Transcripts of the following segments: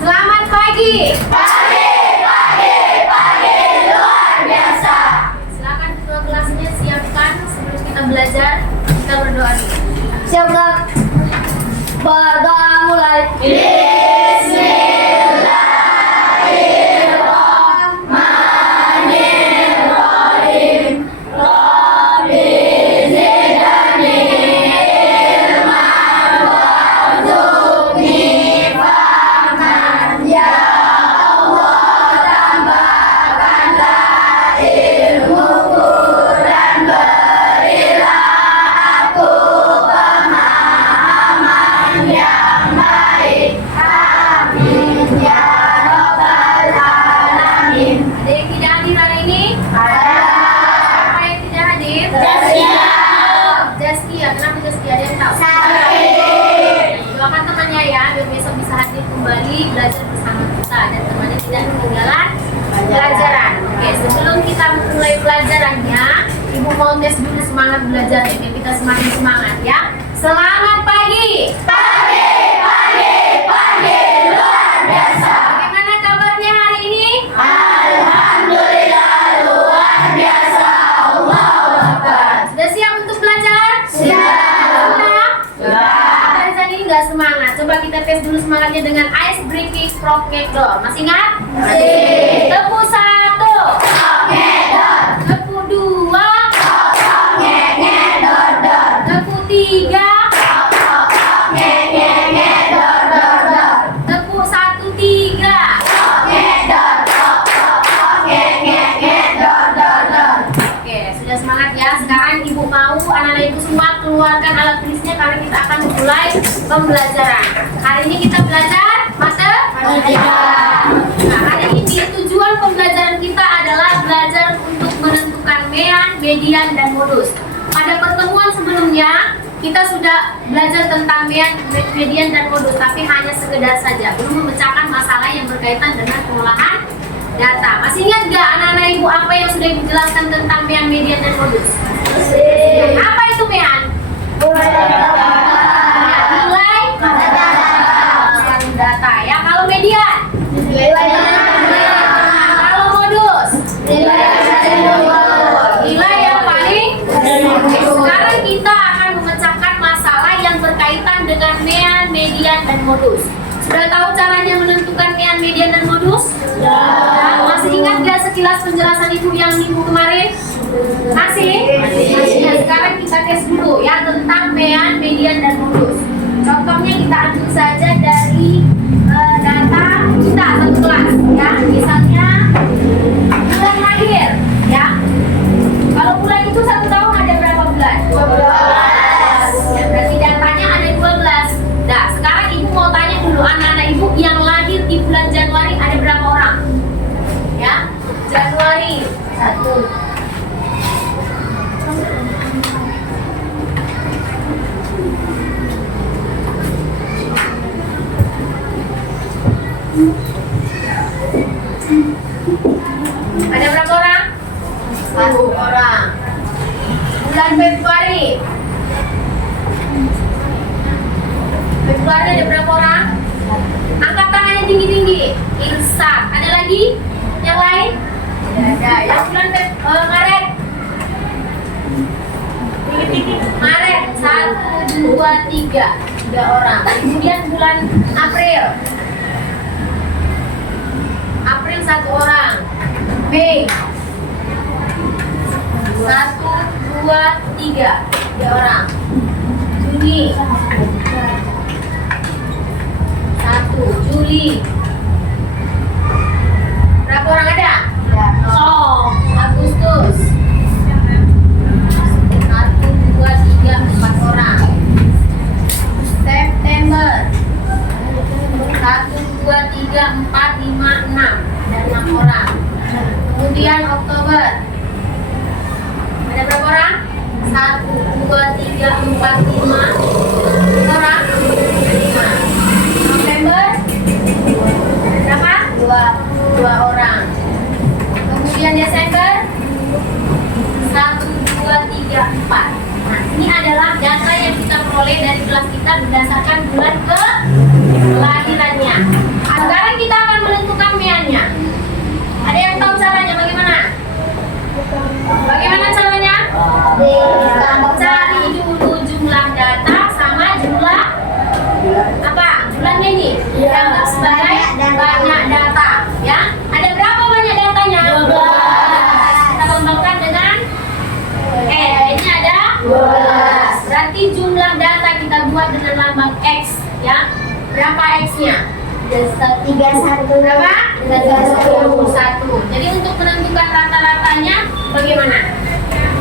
Selamat pagi. Pagi luar biasa. Silakan ketua kelasnya siapkan sebelum kita belajar. Kita berdoa dulu. Siap Kak? Berdoa mulai. Bismillahirrahmanirrahim. Rabbi zidni ilman warzuqni fahman. Ya Allah, tambahkanlah ilmuku dan berilah aku pemahaman yang baik. Amin ya rabbal alamin. Ada yang tidak hadir hari ini? Ada. Siapa yang tidak hadir? Jaskia. Jaskia. Kenapa Jaskia? Ada yang tahu? Sakit. Doakan temannya ya, biar besok bisa hadir kembali belajar bersama kita dan temannya tidak ketinggalan pelajaran. Oke, sebelum kita mulai pelajarannya, Ibu mau tes dulu semangat belajarnya biar kita semakin semangat ya. Selamat pagi. Pagi luar biasa. Bagaimana kabarnya hari ini? Alhamdulillah luar biasa. Allahu Akbar. Sudah siap untuk belajar? Siap. Sudah? Sudah. Tarzan ini nggak semangat. Coba kita tes dulu semangatnya dengan ice breaking frog ngedor. Masih ingat? Masih. Tepuk 1. Ngedor. Tepuk 2. Ngedor. Tepuk 3. Ngedor. Tepuk 1, 3. Oke, sudah semangat ya. Sekarang Ibu mau anak-anak Ibu semua keluarkan alat tulisnya karena kita akan mulai pembelajaran. Hari ini kita belajar matematika. Nah, hari ini tujuan pembelajaran kita adalah belajar untuk menentukan mean, median, dan modus. Pada pertemuan sebelumnya kita sudah belajar tentang mean, median, dan modus, tapi hanya sekedar saja, belum memecahkan masalah yang berkaitan dengan pengolahan data. Masih ingat gak anak-anak Ibu apa yang sudah Ibu jelaskan tentang mean, median, dan modus? Apa itu mean? Nilai data ya. Kalau median? Kalau modus? Nilai yang paling. Sekarang kita akan memecahkan masalah yang berkaitan dengan mean, median, dan modus. Sudah tahu caranya menentukan mean, median, dan modus? Nah, masih ingat gak sekilas penjelasan Ibu yang minggu kemarin? Masih? Nah, sekarang kita tes dulu ya tentang mean, median, dan modus. Contohnya kita ambil saja dari data kita satu kelas ya. Misalnya bulan lahir ya. Kalau bulan itu 1 tahun ada berapa bulan? 12. Ya, berarti datanya ada 12. Nah, sekarang Ibu mau tanya dulu anak-anak Ibu yang lahir di bulan Januari ada berapa orang? Ya, Januari 1. Ada berapa orang? 1 orang. Bulan Februari. Februari ada berapa orang? Angkat tangannya tinggi-tinggi. Irsak. Ada lagi? Yang lain? Tidak ada. Yang bulan Maret. Maret 1, 2, 3. 3 orang. Kemudian bulan April. April 1 orang. Mei 1, 2, 3. 3 orang. Juni 1. Juli berapa orang ada? Agustus 1, 2, 3, 4 orang. September 1, 2, 3, 4, 5, 6. Ada 6 orang. Kemudian Oktober ada berapa orang? 1, 2, 3, 4, 5 orang. 5. November berapa? 2 orang. Kemudian Desember 1, 2, 3, 4. Nah, ini adalah data yang kita peroleh dari kelas kita berdasarkan bulan kelahirannya. Sekarang Berapa X-nya? 31. Berapa? 31. 1. Jadi untuk menentukan rata-ratanya bagaimana?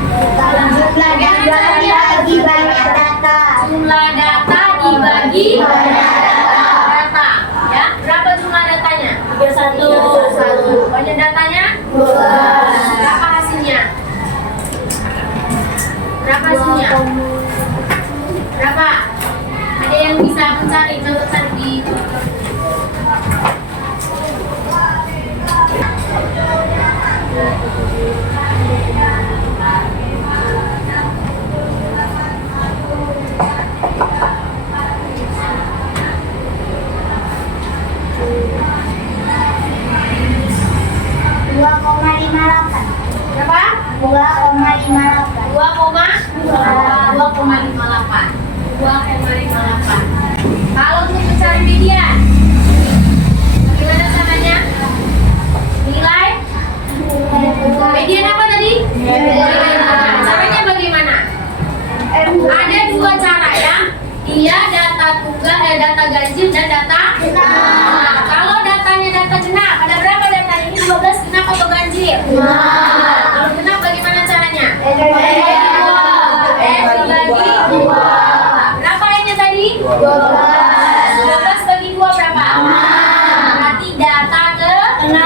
Jumlah data dibagi banyak data. Jumlah data dibagi Banyak data. Ya, berapa jumlah datanya? 31. 1. Banyak datanya? 12. Berapa hasilnya? Berapa hasilnya? Berapa? Ada yang bisa mencari? Coba cari di berapa? 2,58. 2,58. Kalau untuk mencari median, bagaimana caranya? Nilai median apa tadi? Caranya bagaimana? Ada dua cara ya. Dia data tunggal, data ganjil dan data genap. Kalau datanya data genap, ada berapa datanya? Ini 12 genap atau ganjil? Kalau genap bagaimana caranya? Dibagi 2. Berapa N-nya tadi? 12 bagi 2 berapa? Berarti data ke-6.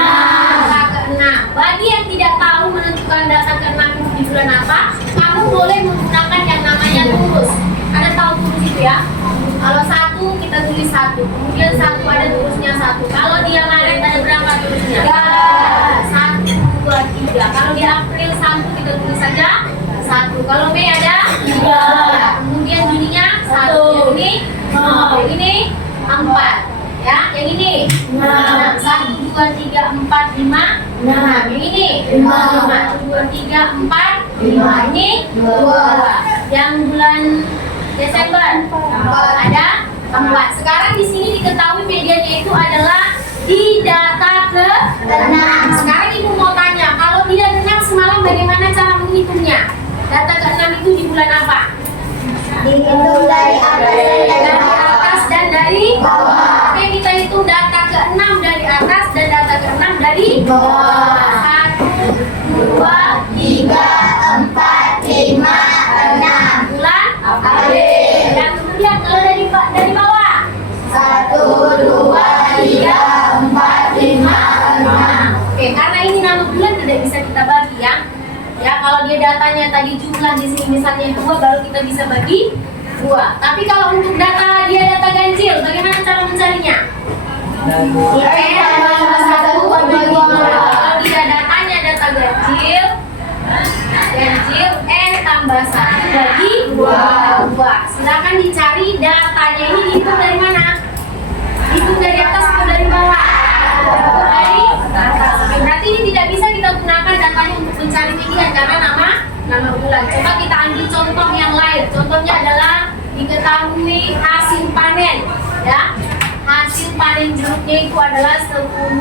Bagi yang tidak tahu menentukan data ke-6 itu di bulan apa, kamu boleh menggunakan yang namanya turus. Ada tahu turus itu ya? Kalau 1 kita tulis 1, kemudian 1 ada turusnya 1. Kalau dia Maret ada berapa turusnya? 1, 2, 3. Kalau di April 1 kita tulis saja 1. Kalau Mei ada 3. Kemudian Juninya 1. Yang ini 0. Yang ini 4. Ya, yang ini 6. 1, 2, 3, 4, 5, 6. Yang ini 5. 1, 2, 3, 4, 5. Ini 2. Yang bulan Desember ada 4. Sekarang di sini diketahui mediannya itu adalah di data ke-6. Sekarang ibu mau tanya, kalau tidak genap semalam bagaimana cara menghitungnya? Data ke-6 itu di bulan apa? Dihitung dari Atas dan dari bawah. Oke, kita hitung data ke-6 dari atas dan data ke-6 dari Bawah. 1, 2, 3, 4, 5, 6. bulan April. Dan kemudian kalau dari bawah 1, 2, 3, 4, 5, 6. Oke, karena ini nama bulan tidak bisa kita bagi ya. Ya, kalau dia datanya tadi jumlah di sini misalnya 2, baru kita bisa bagi 2. Tapi kalau untuk data dia data ganjil, bagaimana cara mencarinya? Kalau dia datanya data ganjil, N tambah 1 bagi 2. Sedangkan dicari datanya ini dihitung dari mana? Dihitung dari atas atau dari bawah? Dari atas. Oke, berarti ini tidak bisa kita gunakan datanya untuk mencari median karena nama bulan. Coba kita ambil contoh yang lain. Contohnya adalah diketahui hasil panen, ya. Hasil panen jeruknya itu adalah 10,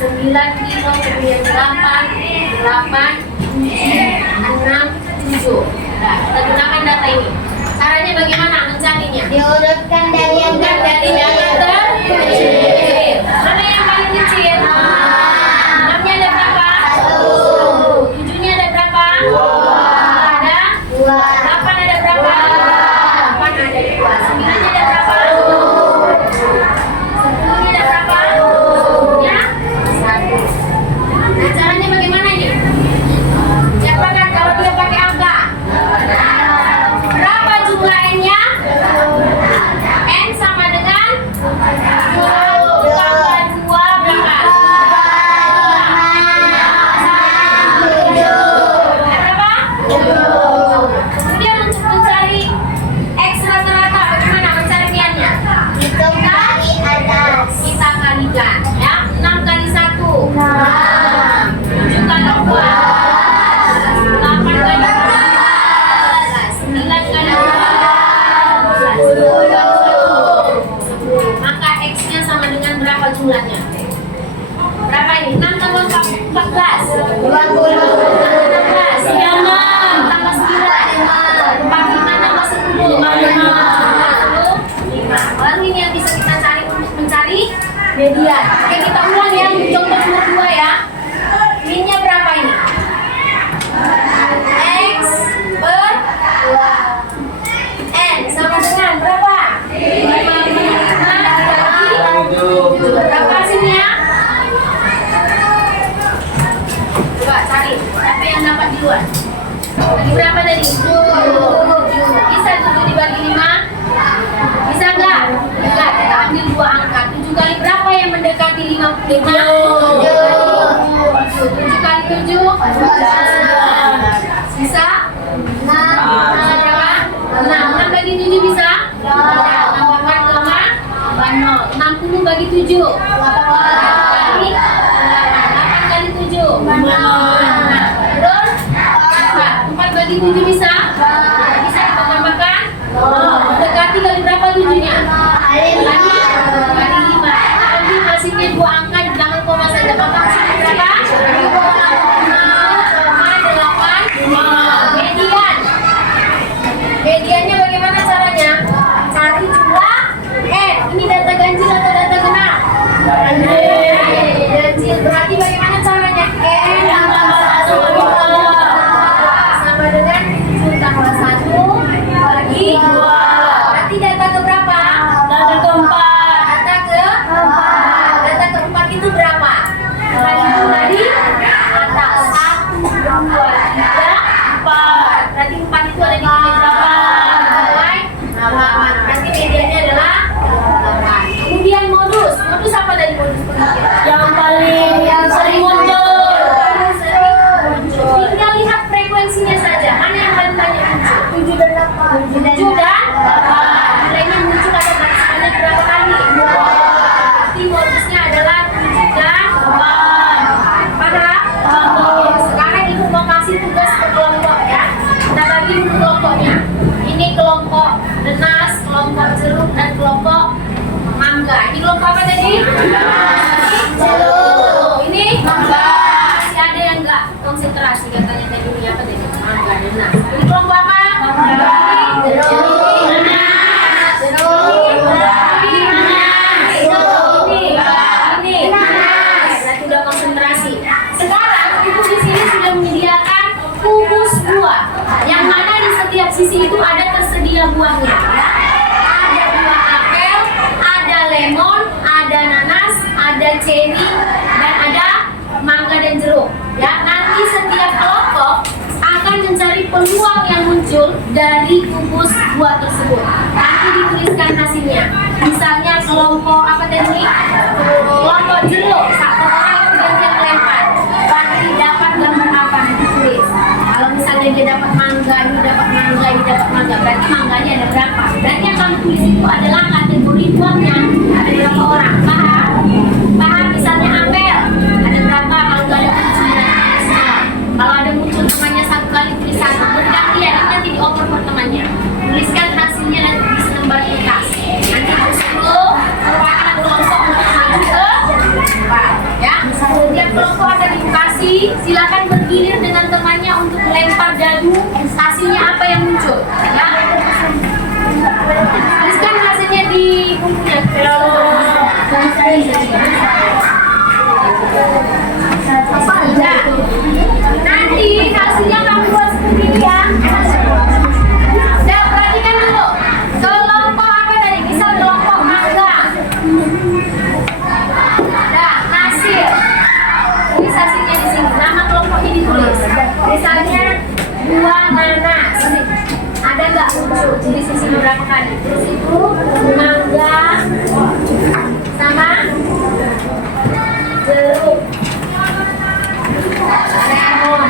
9 kilo, kemudian 8, 7, 6, 7. Nah, kita gunakan data ini. Caranya bagaimana mencarinya? Diurutkan dari yang Dari yang terkecil. Mana yang paling kecil? 6-nya ada berapa? 1. 7-nya ada berapa? 2. Ada? 8 ada berapa? 8 ada 2. 9-nya ada berapa? 10-nya ada berapa? 10-nya 1. Nah, caranya bagaimana ini? Siapa kan kalau dia pakai angka? Berapa jumlah N-nya? N sama dengan 10 tambah 2 berapa? Berapa? Kemudian untuk mencari X rata-rata bagaimana mencariannya? Hitung dari atas. Kita kalikan ya. 6 kali 1 7 kali 2 8 kali 2 9 kali 2 10 kali 1. Maka X-nya sama dengan berapa jumlahnya? Berapa ini? 6 tambah 14 16 tambah 9 45 tambah 10 45. Baru ini yang bisa kita cari untuk median. Oke, kita ulang ya, contoh nomor 2 ya. Min-nya berapa ini? X per N sama dengan berapa? 5 dibagi 7. Berapa hasilnya? Coba cari, siapa yang dapat duluan? Bagi berapa tadi? 7. Bisa 7 dibagi 5? Bisa enggak? Enggak, kita ambil 2 angka. 7 kali berapa yang mendekati 55? 7 kali 7? 11. Bisa? 6. Bisa berapa? 6. 6 bagi 7 bisa? Tidak. 6 60 bagi 7? 8 kali 7? 5. Terus? 4 bagi 7 bisa? Bisa ditambahkan? Mendekati kali berapa 7-nya? Kali 5. Ambil hasilnya 2 angka di belakang koma saja. Maka hasilnya berapa? 5,85. Median. Mediannya bagaimana caranya? Cari jumlah N. Ini data ganjil atau data genap? Ganjil. Berarti bagaimana caranya? N sama dengan 7 tambah 1 bagi 2. Berarti data ke berapa? Data keempat. Data keempat itu berapa? Itu tadi data 1, 2, 3, 4. Berarti 4 itu ada di nilai berapa? Nilai 8. Berarti mediannya adalah 8. Kemudian modus. Modus apa dari modus penelitian? Yang sering muncul. Tinggal lihat frekuensinya saja. Mana yang paling banyak muncul? 7 dan 8. 7 dan 8. Nilainya muncul atau sebanyak berapa kali? 2. Berarti modusnya adalah 7 dan 8. Paham? Oke, sekarang ibu mau kasih tugas ke kelompok ya. Kita bagi dulu kelompoknya. Ini kelompok nanas, kelompok jeruk, dan kelompok mangga. Ini kelompok apa tadi? Jeruk. Ini mangga. Masih ada yang enggak konsentrasi katanya tadi ini apa tadi? Mangga dan nanas. Ini kelompok apa? Mangga. Jeruk. Nanas. Jeruk. Ini. Berarti udah konsentrasi. Sekarang ibu di sini sudah menyediakan kubus buah. Yang mana di setiap sisi itu ada tersedia buahnya. Ya. Ada buah apel, ada lemon, ada nanas, ada ceri, dan ada mangga dan jeruk. Ya, nanti setiap kelompok akan mencari peluang yang muncul dari kubus buah tersebut. Nanti dituliskan hasilnya. Misalnya kelompok apa tadi? Kelompok jeruk. Satu orang kemudian melempar. Berarti dapat gambar apa? Nanti tulis. Kalau misalnya dia dapat mangga, ini dapat mangga, ini dapat mangga. Berarti mangganya ada berapa? Berarti yang kamu tulis itu adalah kategori buahnya. Ada berapa orang? Paham? Paham? Misalnya apel. Ada berapa? Kalau nggak ada muncul kalau ada muncul temannya 1 kali tulis 1. Berganti ya, nanti dioper per temannya. Tuliskan hasilnya nanti di selembar kertas. Nanti terus itu merupakan kelompok untuk maju ke depan. Ya, setiap kelompok akan dikasih. Silakan bergilir dengan temannya untuk melempar dadu. Hasilnya apa yang muncul? Ya. Tuliskan hasilnya di bukunya. Nah, nanti hasilnya kamu buat sendiri ya. Nah, perhatikan dulu. Kelompok apa tadi? Misal kelompok mangga. Nah, hasil. Tulis hasilnya di sini. Nama kelompoknya ditulis. Misalnya buah nanas. Ada nggak muncul di sisi berapa kali? Terus itu mangga sama jeruk. Lemon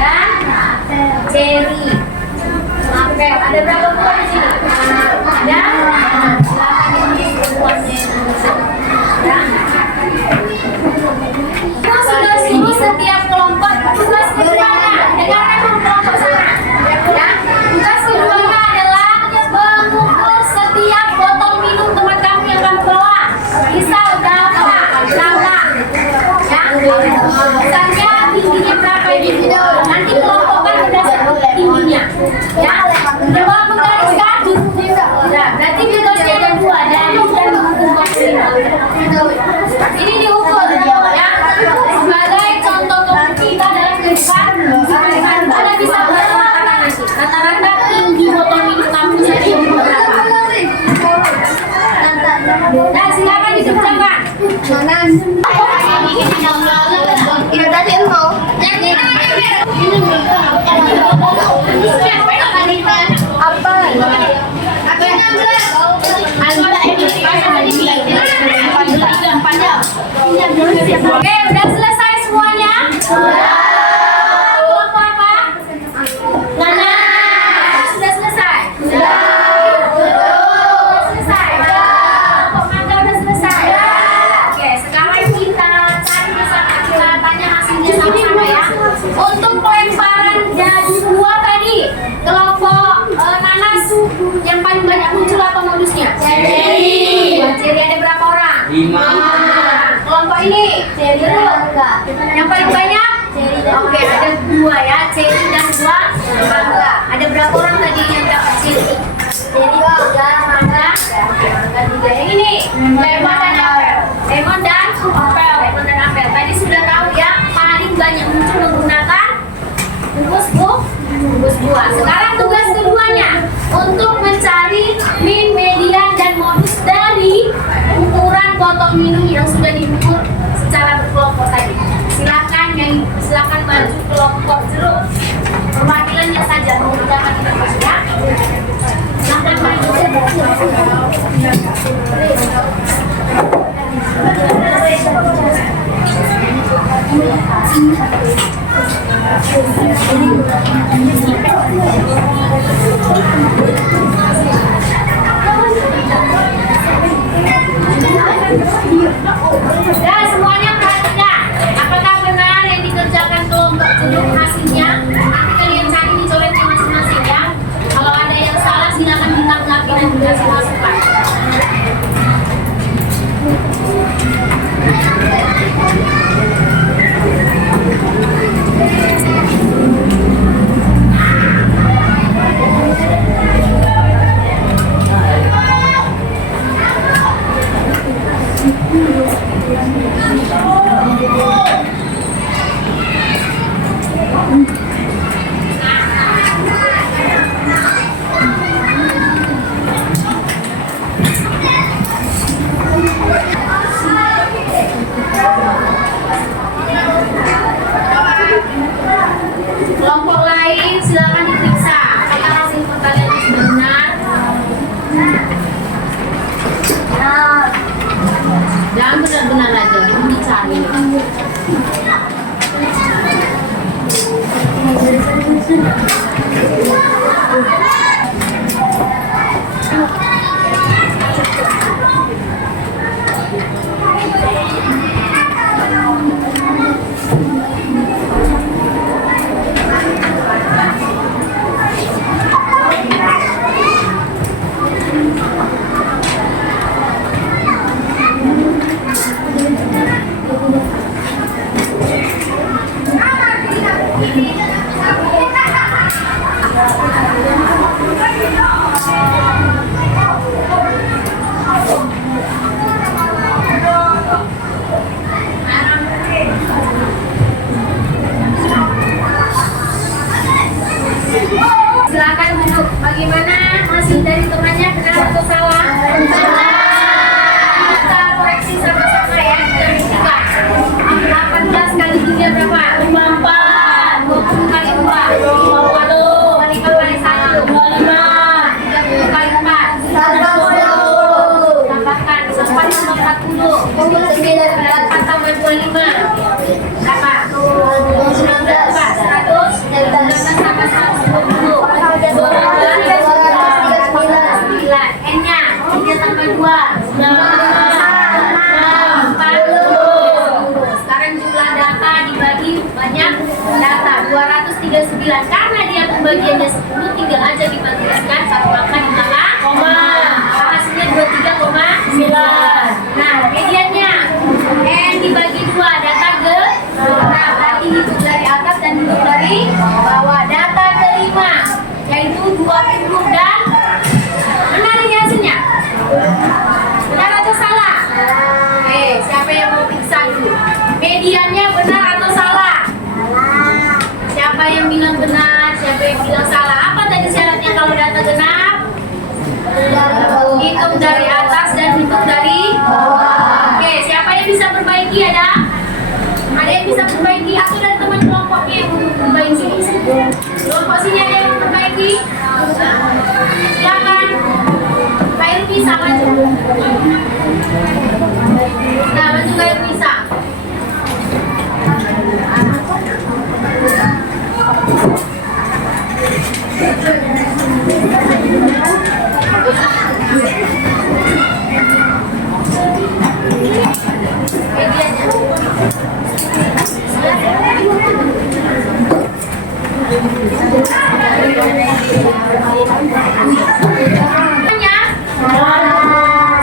dan ceri, apel. Ada berapa buah di sini? Ada. Silakan ditulis buahnya. Ya. Kita sudah suruh setiap kelompok tugas keduanya. Dengarkan dulu kelompok sana. Ya. Tugas keduanya adalah mengukur setiap botol minum teman kamu yang kamu bawa. Misal berapa? Misalnya tingginya berapa ini? Nanti kelompokkan berdasarkan tingginya. Ya, coba menggariskan Iya tadi mau. Apa? Oke, udah selesai semuanya? Kelompok apa? Nanas. Sudah selesai? Sudah selesai? Kelompok mangga udah selesai? Oke, sekarang kita cari kita tanya hasilnya sama-sama ya. Untuk pelemparan dari dua tadi, kelompok nanas yang paling banyak muncul apa modusnya? Jadi ada berapa orang? 5. Kelompok ini? Yang paling banyak? Oke, ada 2 ya, ceri dan 2 mangga. Ada berapa orang tadi yang dapat ceri? Mangga. Yang ini, lemon dan apel. Lemon dan apel. Tadi sudah tahu ya, paling banyak muncul menggunakan bungkus buah. Sekarang tugas keduanya untuk mencari min, median, dan modus dari ukuran botol minum yang sudah diukur secara berkelompok tadi. Silakan maju kelompok jeruk. Perwakilannya saja menggunakan kertas ya. Silakan maju. Dan semuanya perhatikan, apakah benar yang dikerjakan kelompok jeruk hasilnya? Nanti kalian cari di coretnya masing-masing ya. Kalau ada yang salah silakan ditanggapi dan dikasih masukan. Kelompok lain silakan diperiksa apakah hasil pertanyaan sudah benar. Jangan benar-benar aja, belum dicari. Silakan duduk. Bagaimana hasil dari temannya, benar atau salah? Kita koreksi sama-sama ya. Kita buktikan. 18 kali 3 berapa? 54. 20 kali 2 20 kali 4 kali 1 25. 30 kali 4 40. Tambahkan 4 tambah 40 4 tambah 25 berapa? 19 100 19 tambah 120 N-nya tambah 2 Sekarang jumlah data dibagi banyak data 239. Karena dia pembagiannya 10, tinggal aja dibagikan satu angka di belakang koma. Hasilnya 23,9. Nah, mediannya N dibagi 2, data nah, berarti hitung dari atas dan hitung dari bawah. Data kelima yaitu 20 dan benar ini hasilnya? Benar atau salah? Oke, siapa yang mau periksa dulu? Mediannya benar atau salah? Siapa yang bilang benar? Siapa yang bilang salah? Apa tadi syaratnya kalau data genap? Hitung dari atas dan hitung dari bawah. Oke, siapa yang bisa perbaiki ada? Ada yang bisa perbaiki? Aku dan teman kelompoknya yang mau perbaiki. Kelompok sini ada yang mau perbaiki? Silakan. Kak Irmisa maju. Nah, maju Kak Irmisa.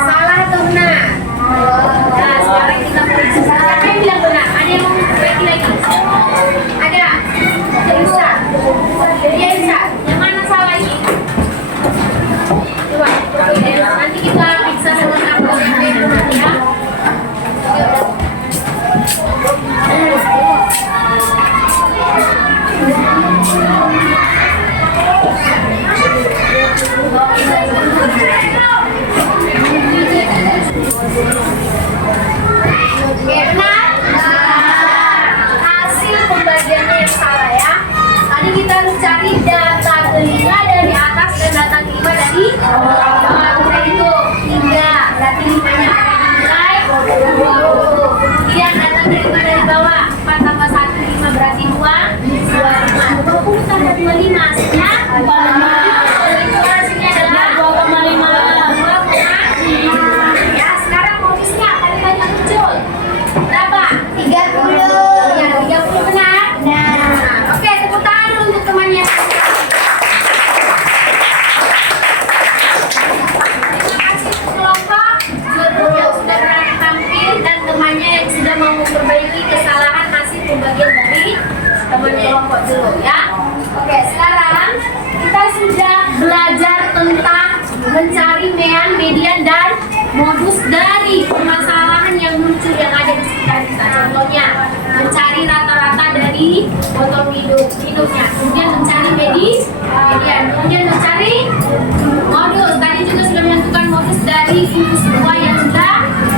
Salah atau benar? Nah, sekarang kita periksa. Siapa yang bilang benar? Ada yang mau perbaiki lagi? Ada? Bisa? Dia bisa? Yang mana salah ini? Coba, nanti kita periksa sama-sama siapa yang benar ya. Benar? Hasil pembagiannya yang salah ya. Tadi kita harus cari data kelima dari atas dan data kelima dari bawah. Itu 3. Berarti 5-nya nilai 20. Kemudian data kelima dari bawah 4 tambah 1 5 berarti 2 25. 20 tambah 25 hasilnya 25. Itu hasilnya adalah 2,5. Ya, sekarang modusnya paling banyak muncul. Berapa? 30. Ya, 30 benar? Nah, oke, tepuk tangan dulu untuk temannya. Terima kasih untuk kelompok guru yang sudah berani tampil dan temannya yang sudah mau memperbaiki kesalahan hasil pembagian dari temannya kelompok dulu ya. Oke, sekarang kita sudah belajar tentang mencari mean, median, dan modus dari permasalahan yang muncul yang ada di sekitar kita. Contohnya, mencari rata-rata dari botol minumnya, kemudian mencari median, kemudian mencari modus. Tadi juga sudah menentukan modus dari bungkus buah yang sudah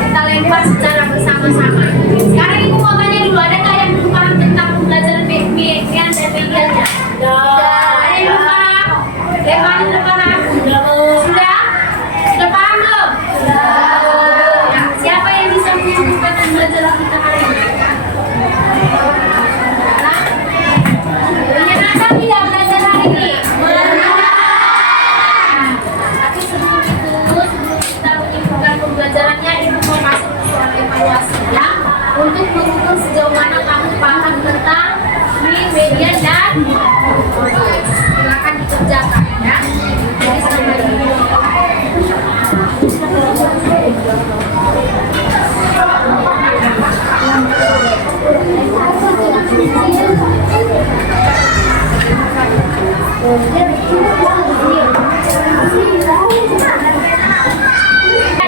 kita lempar secara bersama-sama. Sekarang ibu mau tanya dulu, adakah yang belum paham tentang pembelajaran mean dan mediannya? Ada yang belum paham? Yang paling belum paham? Sudah? Sudah paham belum? Nah, siapa yang bisa menyebutkan pembelajaran kita hari ini? Menyenangkan tidak belajar hari ini? Tapi sebelum kita menyebutkan pembelajarannya, ibu mau masuk ke soal evaluasi ya, untuk mengukur sejauh mana kamu paham tentang mean, median, dan modus. Silakan dikerjakan ya. Jadi sampai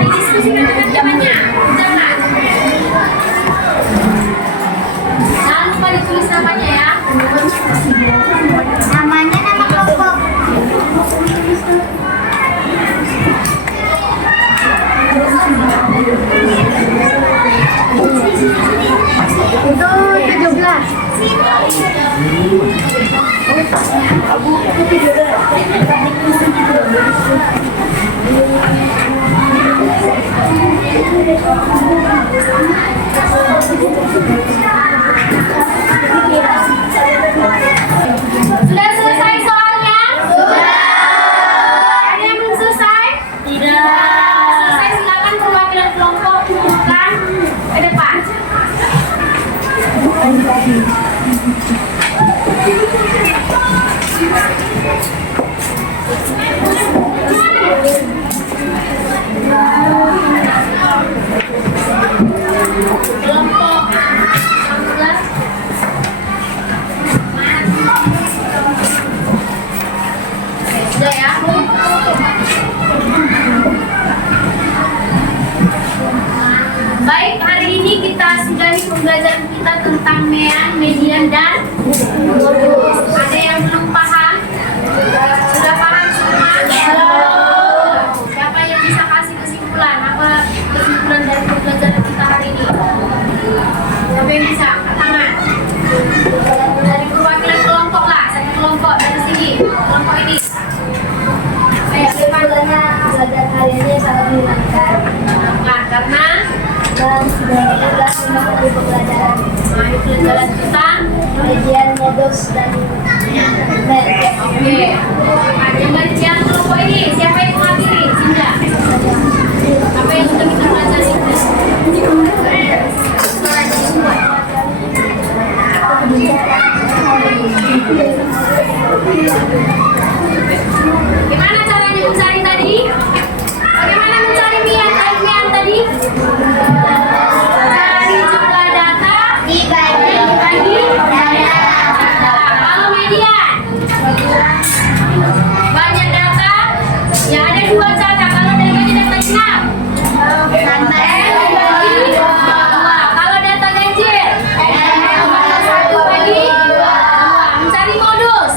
didiskusikan dengan temannya. Jangan. Jangan lupa ditulis namanya ya. Namanya nama kelompok. Itu 17. Sudah selesai soalnya? Sudah. Ada yang belum selesai? Tidak. Selesai, silakan perwakilan kelompok tunjukkan ke depan. Kelompok 16. Sudah ya? Baik, hari ini kita sudahi pembelajaran kita tentang mean, median, dan modus. Ada yang belum paham? Sudah paham semua? Siapa yang bisa kasih kesimpulan? Apa kesimpulan dari pembelajaran kita hari ini? Karena dan sudah jelas mengikuti pembelajaran mari pelajaran kita. median modus dan internet. Oke. Yang kelompok ini siapa yang mewakili? Sinda. Apa yang sudah kita pelajari? Gimana caranya mencari tadi? Bagaimana mencari mian tadi? Cari jumlah data Dibagi kalau median banyak data ya ada dua cara. Kalau dari gaji dan genap kalau data ganjil satu bagi dua. Mencari modus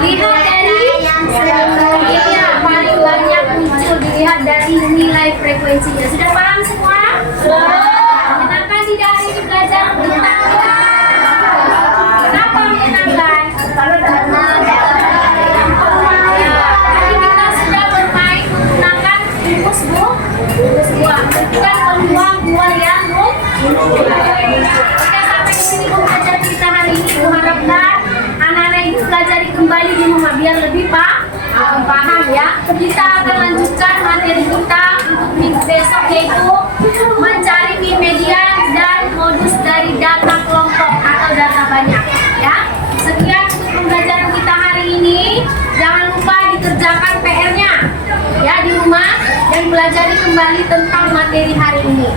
lihat dari ya, paling banyak muncul dilihat dari nilai frekuensinya. Sudah paham semua? Menyenangkan tidak hari ini belajar tentang kenapa menyenangkan? Ya, tadi kita sudah bermain menggunakan rumus buah, bukan membuang buah yang Jika sampai di sini pembelajaran kita hari ini, kuharapkan anak-anak ibu pelajari kembali di rumah biar lebih paham ya. Kita akan lanjutkan materi kita untuk minggu besok, yaitu mencari mean median dan modus dari data kelompok atau data banyak ya. Sekian untuk pembelajaran kita hari ini. Jangan lupa dikerjakan PR-nya ya di rumah dan pelajari kembali tentang materi hari ini.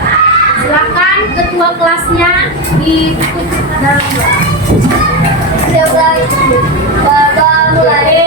Silakan ketua kelasnya ditutup dalam doa. mulai